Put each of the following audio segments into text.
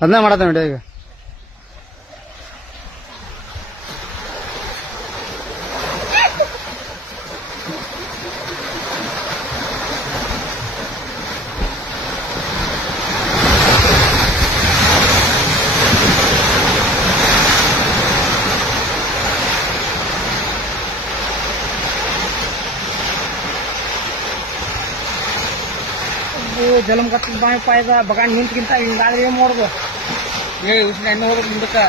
ಅದನ್ನೇ ಮಾಡತ್ತ ನೋಡಿ ಈಗ. ಜಲಂ ಕತ್ತ ಬಾಯಿ ಪಾಯ್ದ ಬಗಾನ್ ನಿಂತ್ಕಿಂತ ಹಿಂಗಾದ್ರೆ ಏನು ಮಾಡೋದು? ಏ ಉಸಿನ ಎಣ್ಣೆ ಹೋಗ್ಬೇಕು ಮುಂದಕ್ಕೆ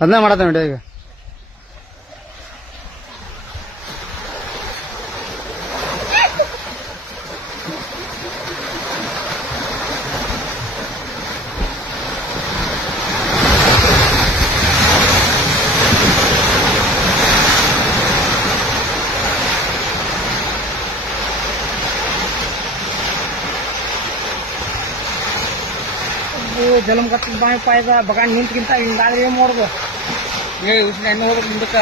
ಅದನ್ನ ಮಾಡತ್ತೆ ನೋಡಿ ಈಗ. ಜಲಂ ಕತ್ತ ಬಾಯಿ ಪಾಯ್ದ ಬಗಾನ್ ನಿಂತ್ಕಿಂತ ಹಿಂಗಾದ್ರೆ ಏನ್ ಮಾಡೋದು. ಏ ಉಷ್ಣ ಎಣ್ಣೆ ಹೋಗ್ಬೇಕು ಮುಂದಕ್ಕ.